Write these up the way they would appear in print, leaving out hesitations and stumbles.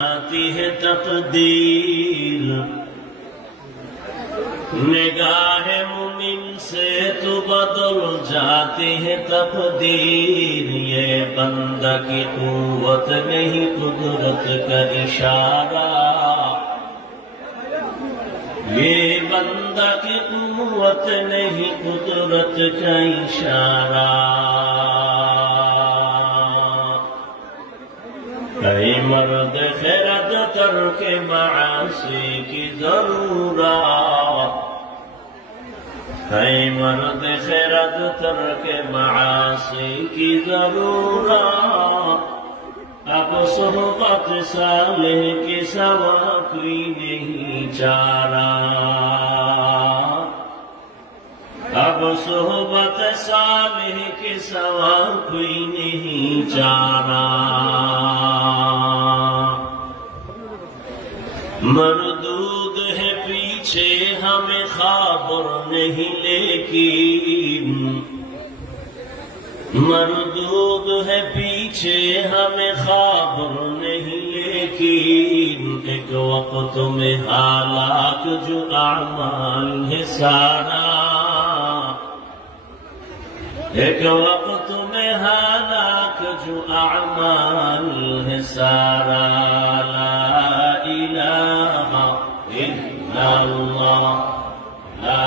आती है तकदीर निगाह मुमिन से तो बदल जाती है तकदीर। ये बंदा की कुव्वत नहीं कुदरत का इशारा, ये बंदा की कुव्वत नहीं कुदरत का इशारा। ऐ मर्द खैरत तर्क मासी की जरूरत, ऐ मर्द खैरत तर्क मासी की जरूरत। अब सोहबत सालेह के सवा कोई नहीं चारा, अब सोहबत सालेह के सवा कोई नहीं चारा। मरदूद है पीछे हमें खबर नहीं, लेकिन मरदूद है पीछे हमें खबर नहीं, लेकिन एक वक्त में हालात जो आमाल है सारा, एक वक्त में हालात जो आमाल है सारा। ला इलाहा इल्लल्लाह, ला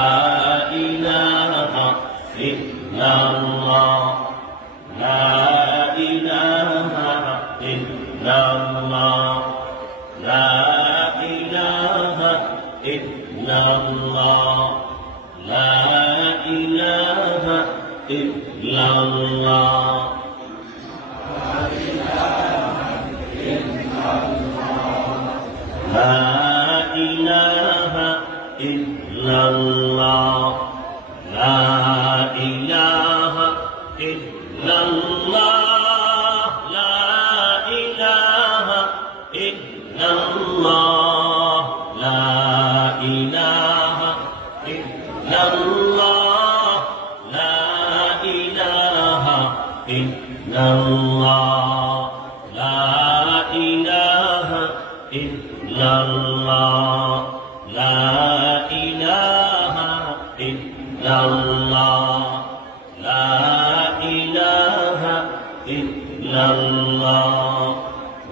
इलाहा इल्लल्लाह, ला इलाहा इल्लल्लाह, ला इलाहा इल्लल्लाह, ला इलाहा इल्लल्लाह। لا إله إلا الله، لا إله إلا الله، لا إله إلا الله، لا إله إلا الله، لا إله إلا الله، لا إله إلا الله، لا إله إلا الله، لا إله إلا الله،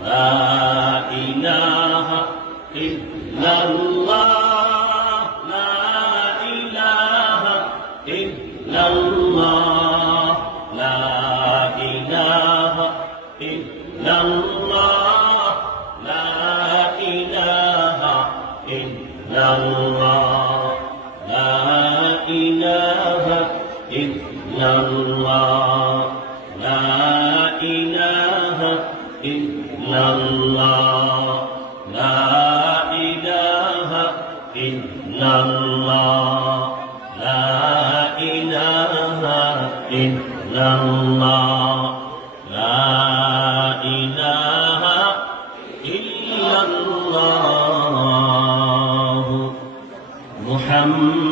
لا إله إلا الله، لا إله إلا الله، لا إله إلا الله، لا إله إلا الله، لا إله إلا الله، لا إله إلا الله، لا إله إلا الله، لا إله إلا الله، لا إله إلا الله محمد